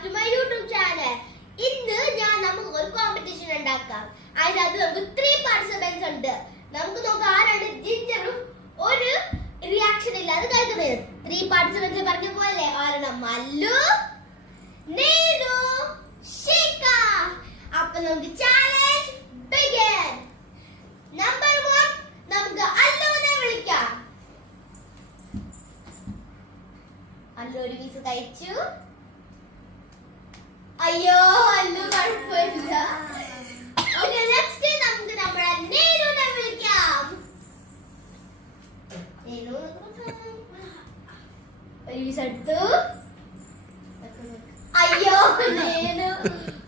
Back to my YouTube channel. ഇന്ന് നമുക്ക് ഒരു കോമ്പറ്റീഷൻ ഉണ്ടാക്കാം. അതിനകത്ത് നമുക്ക് 3 പാർട്ടിസിപ്പൻസ് ഉണ്ട്. നമുക്ക് നോക്കാം ആരാണ് ജിഞ്ചറും ഒരു റിയാക്ഷൻ ഇല്ലാതെ കഴിക്കുന്നത്. 3 പാർട്ടിസിപ്പൻസ് പറഞ്ഞ പോലെ ആരാണ് മല്ലു, നീലു, ഷിക. അപ്പൊ നമുക്ക് ചാലഞ്ച് ബിഗിൻ. നമ്പർ 1 നമുക്ക് അല്ലുവിനെ വിളിക്കാം. അല്ലു ഒരു പീസ് കഴിച്ചു. അയ്യോ അല്ലു കുഴപ്പമില്ല. ഓക്കേ, നെക്സ്റ്റ് നമുക്ക് നമ്മുടെ നീലുനെ വിളിക്കാം. നീലു ഒരു പീസ് എടുത്തു. അയ്യോ നീലു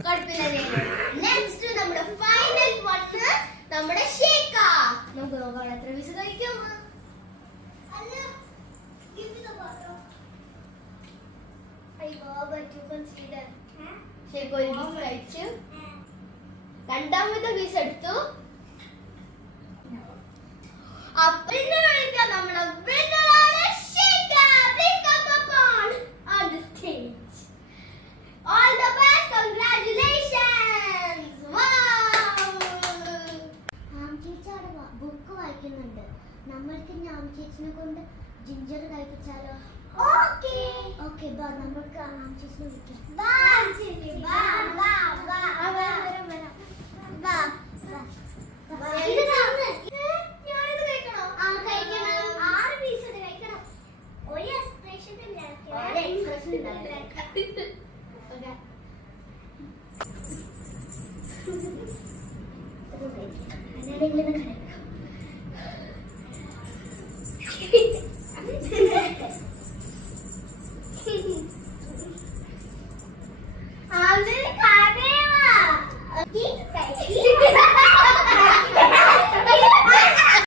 കുഴപ്പമില്ല. നീലു നെക്സ്റ്റ് നമ്മുടെ ഫൈനൽ വൺ നമ്മുടെ ഷേക്ക. നമുക്ക് നോക്കാം എത്ര പീസ് കഴിക്കും. ഒരു പീസ് കഴിച്ചു. രണ്ടാമത്തെ പീസ് എടുത്തു. അപ്പിന്നെ വിളിക്കാം നമ്മുടെ വിന്നറാണ് ഷേക്ക. Please come on the stage. All the best, congratulations. Wow. ചേച്ചിയുടെ ബുക്ക് വായിക്കുന്നുണ്ട്. നമ്മൾക്ക് ഞാൻ ചേച്ചിനെ കൊണ്ട് ജിഞ്ചർ കഴിപ്പിച്ചാലോ? ഓക്കേ ഓക്കേ, ബാ നമുക്ക് ചേച്ചിനെ വിളിക്കാം. വാ ചേച്ചി വാ വാ വാ വരാം. ഇത് തന്ന് ഞാനിത് കഴിക്കണോ? കഴിക്കണം. 6 പീസ് കഴിക്കണം. ഒരു എക്സ്പ്രഷൻ ഇല്ല. ഒരു എക്സ്പ്രഷൻ ഇല്ല. ഓക്കേ